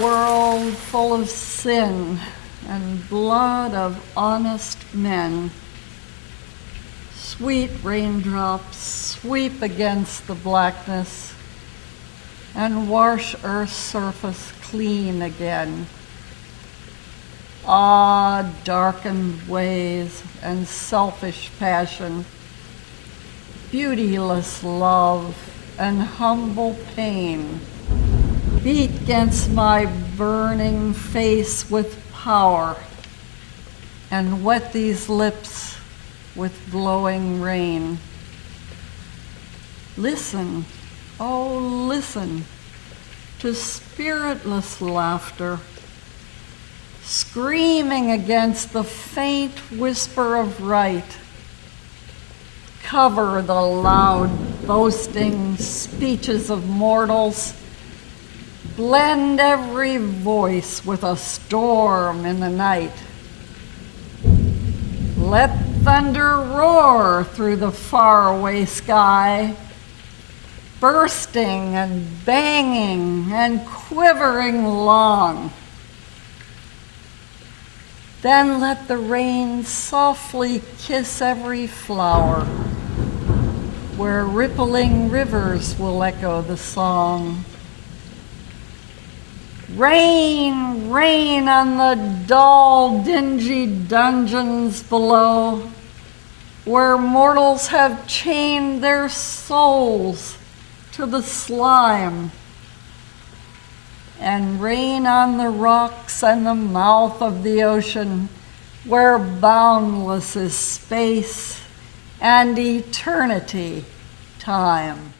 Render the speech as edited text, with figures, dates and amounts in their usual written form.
world full of sin and blood of honest men. Sweet raindrops sweep against the blackness and wash earth's surface clean again. Ah, darkened ways and selfish passion, beautyless love and humble pain, beat against my burning face with power and wet these lips with glowing rain. Listen, oh listen to spiritless laughter, screaming against the faint whisper of right. Cover the loud, boasting speeches of mortals. Blend every voice with a storm in the night. Let thunder roar through the faraway sky, bursting and banging and quivering long. Then let the rain softly kiss every flower, where rippling rivers will echo the song. Rain, rain on the dull, dingy dungeons below, where mortals have chained their souls to the slime. And rain on the rocks and the mouth of the ocean, where boundless is space and eternity time.